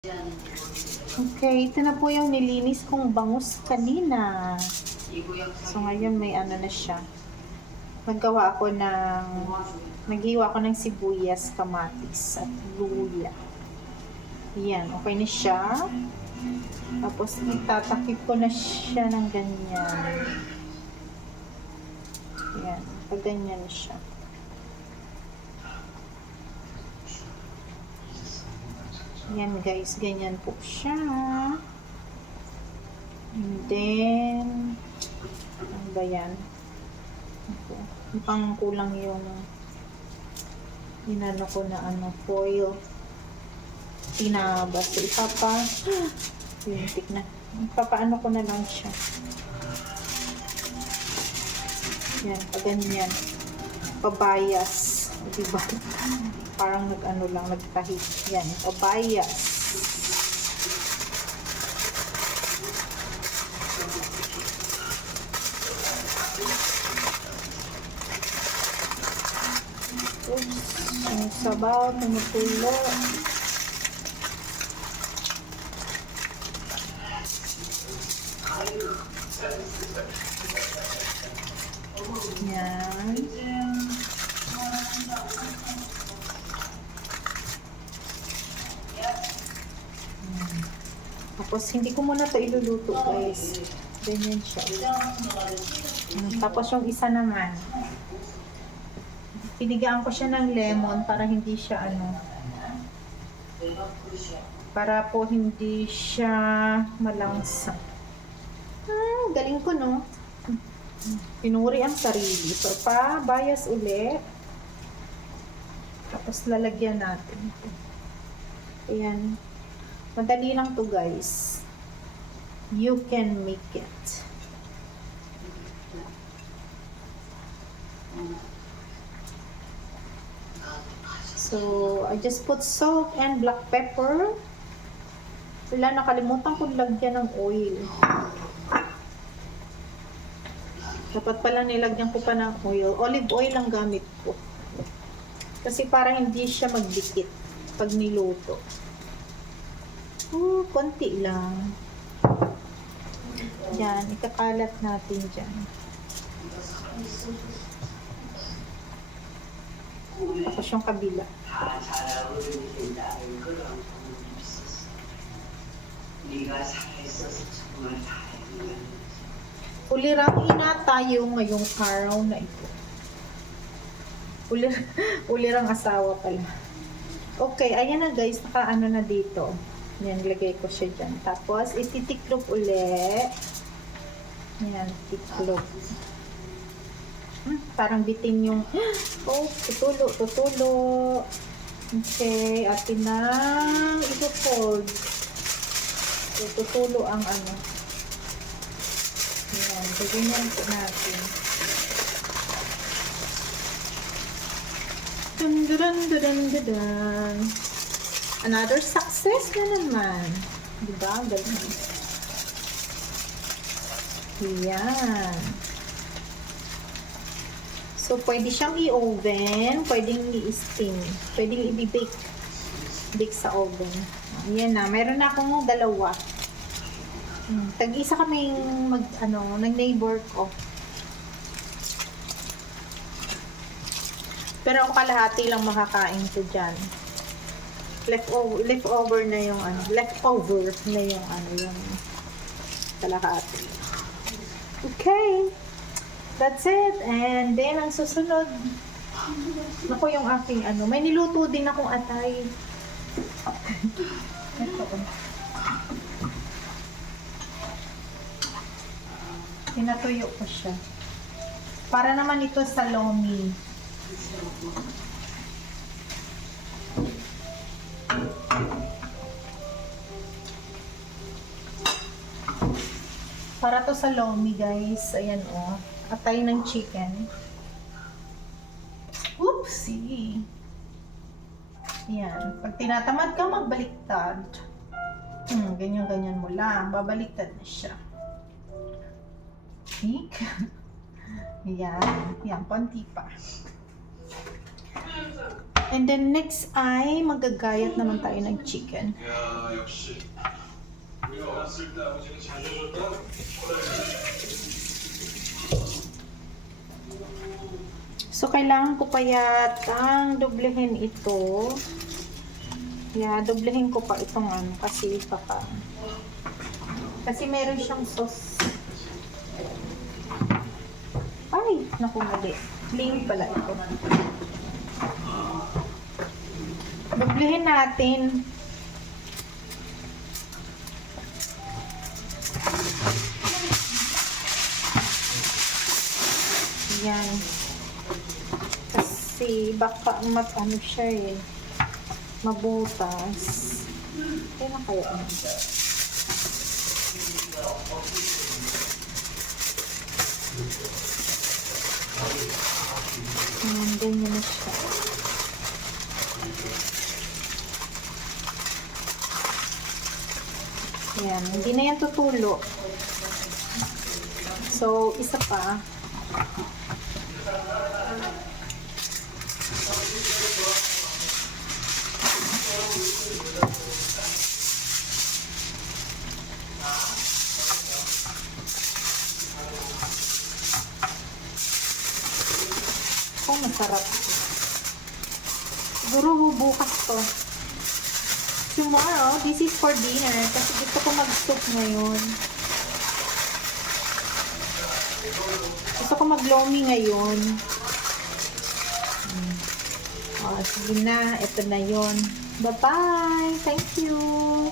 Okay, ito na po yung nilinis kong bangus kanina. So ngayon may ano na siya. Naghiwa ako ng sibuyas, kamatis, at luya. Yan, okay na siya. Tapos itatakip ko na siya ng ganyan. Yan, pag ganyan siya. Yan guys, ganyan po siya. And then, ano ba yan? Pang kulang yung inano ko na foil. Tinabas. So, lintik na. Ipapaano ko na lang siya. Yan, pag ganyan. Pabayas. Diba? Parang nagtahi. Yan, pabayas. Oops, yung sabaw, tumutulo. Yan. Tapos, hindi ko muna ito iluluto, guys. Ganyan siya. Tapos, yung isa naman, pinigaan ko siya ng lemon para hindi siya para po hindi siya malangsa. Galing ko, no? Pinuri ang sarili. So, pa-bias ulit. Tapos, lalagyan natin. Ayan. Madali lang to, guys. You can make it. So, I just put salt and black pepper. Wala, nakalimutan ko lagyan ng oil. Dapat pala nilagyan ko pa ng oil. Olive oil ang gamit ko. Kasi para hindi siya magdikit pag niluto. Konti lang. Yan, ikakalat natin dyan. Tapos yung kabila. Ulirang ina tayo ngayong araw na ito. Ulirang asawa pala. Okay, ayan na guys, nakaano na dito. Yan, lagay ko siya dyan. Tapos, ititiklop ulit. Yan, tiklop. Parang bitin yung, tutulo. Okay, atin na i-fold. So, tutulo ang Yan, ganyan po natin. Dun. Another success na naman. Diba? Ganun. Yan. So, pwede siyang i-oven, pwedeng i-steam, pwedeng i-bake. Bake sa oven. Yan na. Meron na akong dalawa. Tag-isa kaming nag-neighbor ko. Pero ako kalahati lang makakain ko dyan. Leftover na yung yung kalahati. Okay. That's it. And then, ang susunod, ako yung aking may niluto din akong atay. Ito. Tinatuyo ko siya. Para naman ito sa lomi. Para to sa lomi, guys. Ayan, atay ng chicken. Oopsie! Ayan. Pag tinatamad ka, magbaliktad. Ganyan-ganyan mo lang. Babaliktad na siya. Pink. Ayan. Ayan, konti pa. And then next ay magagayat naman tayo ng chicken. So, kailangan ko pa yatang doblehin ito. Yeah, doblehin ko pa itong ano kasi baka. Kasi meron siyang sauce. Ay, naku, mali. Plain pala ito. Doblehin natin. Yan. Kasi baka ano siya eh. Mabutas. Kaya na kaya ano. Ayan, ganyan na siya. Ayan, hindi na yan tutulo. So, isa pa. Oh, masarap. Siguro bukas to. Tomorrow, this is for dinner. Kasi gusto ko mag-soup ngayon. Gusto ko mag-lomi ngayon. Oh, sige na. Ito na yon. Bye-bye. Thank you.